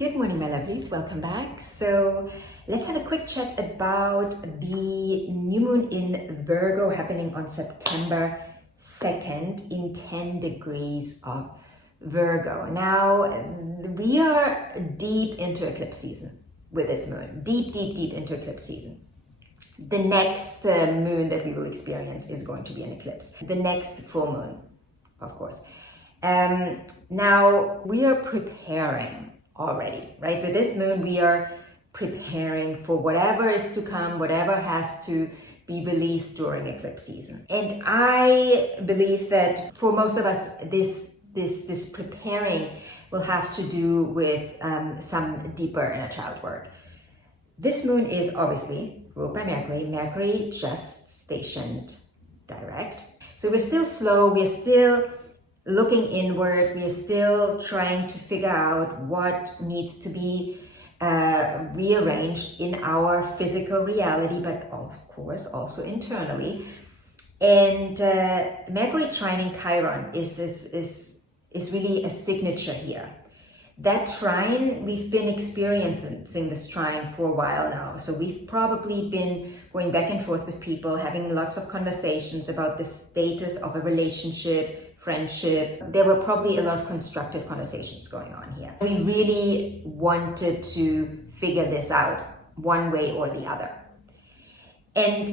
Good morning, my lovelies. Welcome back. So let's have a quick chat about the new moon in Virgo happening on September 2nd in 10 degrees of Virgo. Now, we are deep into eclipse season with this moon. Deep into eclipse season. The next moon that we will experience is going to be an eclipse. The next full moon, of course. Now, we are preparing already, right? With this moon, we are preparing for whatever is to come, whatever has to be released during eclipse season. And I believe that for most of us, this preparing will have to do with some deeper inner child work. This moon is obviously ruled by Mercury. Mercury just stationed direct. So we're still slow, we're still looking inward, we are still trying to figure out what needs to be rearranged in our physical reality, but of course also internally. And Mercury trining Chiron is really a signature here. That trine, we've been experiencing this trine for a while now. So we've probably been going back and forth with people, having lots of conversations about the status of a relationship, friendship. There were probably a lot of constructive conversations going on here. We really wanted to figure this out one way or the other. And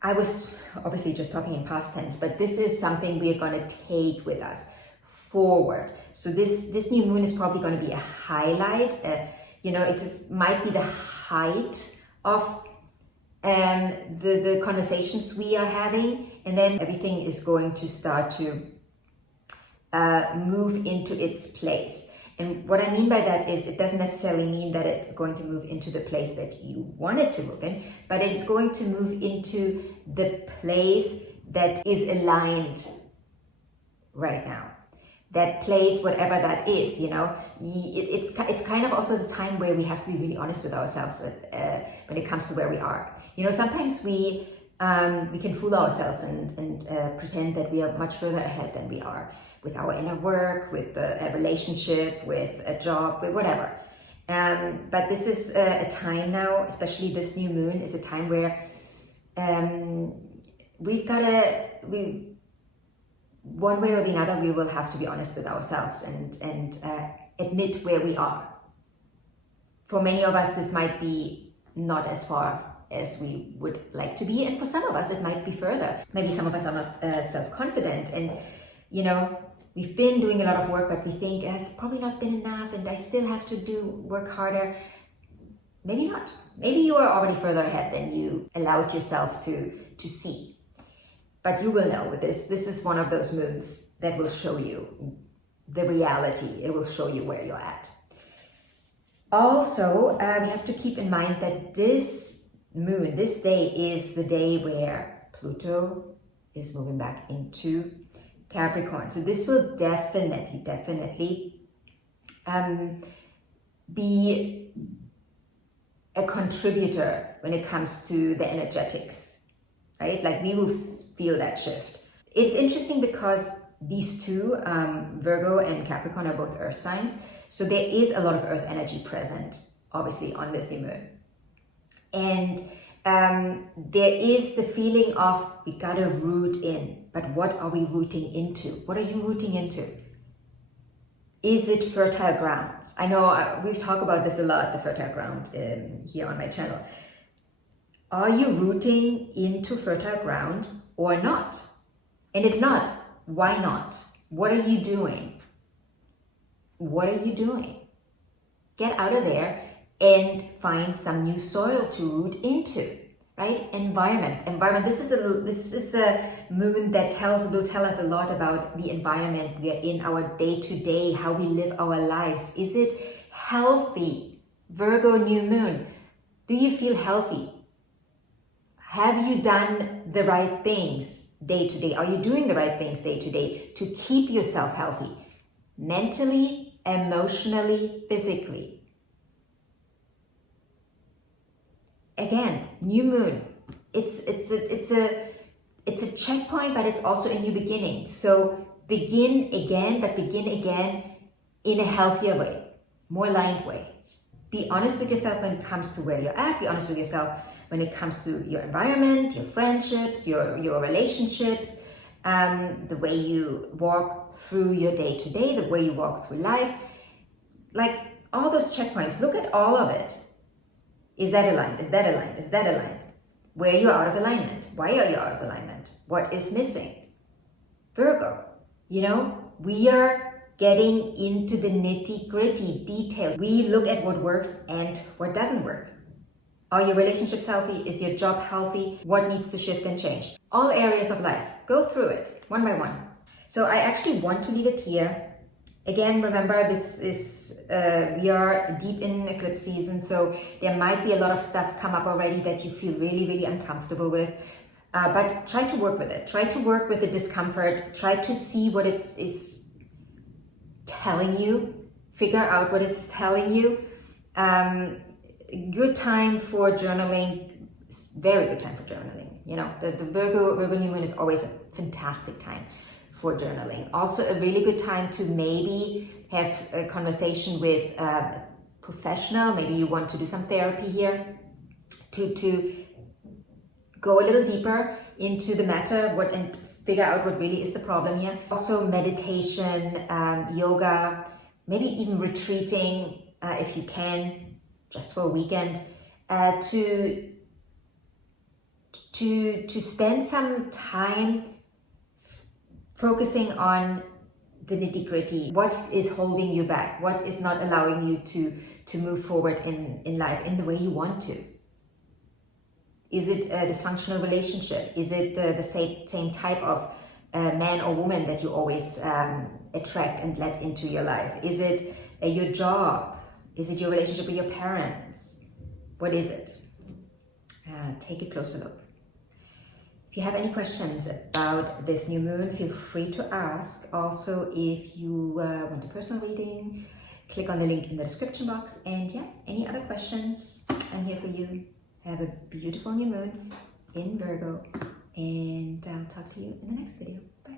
I was obviously just talking in past tense, but this is something we are going to take with us forward. So this new moon is probably going to be a highlight. It might be the height of the conversations we are having, and then everything is going to start to move into its place. And what I mean by that is it doesn't necessarily mean that it's going to move into the place that you want it to move in, but it's going to move into the place that is aligned right now. That place, whatever that is, it's kind of also the time where we have to be really honest with ourselves when it comes to where we are. Sometimes we can fool ourselves and pretend that we are much further ahead than we are with our inner work, with a relationship, with a job, with whatever. But this is a time now, especially this new moon, is a time where one way or the other, we will have to be honest with ourselves and admit where we are. For many of us, this might be not as far as we would like to be, and for some of us, it might be further. Maybe some of us are not self-confident, and we've been doing a lot of work, but we think it's probably not been enough, and I still have to work harder. Maybe not. Maybe you are already further ahead than you allowed yourself to see. But you will know with this. This is one of those moons that will show you the reality. It will show you where you're at. Also, we have to keep in mind that this moon, this day, is the day where Pluto is moving back into Capricorn. So this will definitely be a contributor when it comes to the energetics. Right? Like we will feel that shift. It's interesting because these two, Virgo and Capricorn, are both earth signs. So there is a lot of earth energy present, obviously, on this new moon. And there is the feeling of we gotta root in, but what are we rooting into? What are you rooting into? Is it fertile grounds? I know we've talked about this a lot, the fertile ground here on my channel. Are you rooting into fertile ground or not? And if not, why not? What are you doing? What are you doing? Get out of there and find some new soil to root into, right? Environment. This is a moon that will tell us a lot about the environment we are in, our day-to-day, how we live our lives. Is it healthy? Virgo new moon. Do you feel healthy? Have you done the right things day to day? Are you doing the right things day to day to keep yourself healthy? Mentally, emotionally, physically. Again, new moon. It's a checkpoint, but it's also a new beginning. So begin again, but begin again in a healthier way. more aligned way. Be honest with yourself when it comes to where you're at. Be honest with yourself when it comes to your environment, your friendships, your relationships, the way you walk through your day-to-day, the way you walk through life. Like all those checkpoints, look at all of it. Is that aligned? Is that aligned? Is that aligned? Where you're out of alignment? Why are you out of alignment? What is missing? Virgo, you know, we are getting into the nitty-gritty details. We look at what works and what doesn't work. Are your relationships healthy? Is your job healthy? What needs to shift and change? All areas of life. Go through it one by one. So I actually want to leave it here. Again, remember, this is, we are deep in eclipse season, so there might be a lot of stuff come up already that you feel really, really uncomfortable with. But try to work with it. Try to work with the discomfort. Try to see what it is telling you. Figure out what it's telling you. Good time for journaling. Very good time for journaling. You know, the Virgo new moon is always a fantastic time for journaling. Also a really good time to maybe have a conversation with a professional. Maybe you want to do some therapy here to go a little deeper into the matter and figure out what really is the problem here. Also meditation, yoga, maybe even retreating if you can, just for a weekend, to spend some time focusing on the nitty-gritty. What is holding you back? What is not allowing you to move forward in life in the way you want to? Is it a dysfunctional relationship? Is it the same type of man or woman that you always attract and let into your life? Is it your job? Is it your relationship with your parents? What is it? Take a closer look. If you have any questions about this new moon, feel free to ask. Also, if you want a personal reading, click on the link in the description box. And yeah, any other questions, I'm here for you. Have a beautiful new moon in Virgo, and I'll talk to you in the next video. Bye.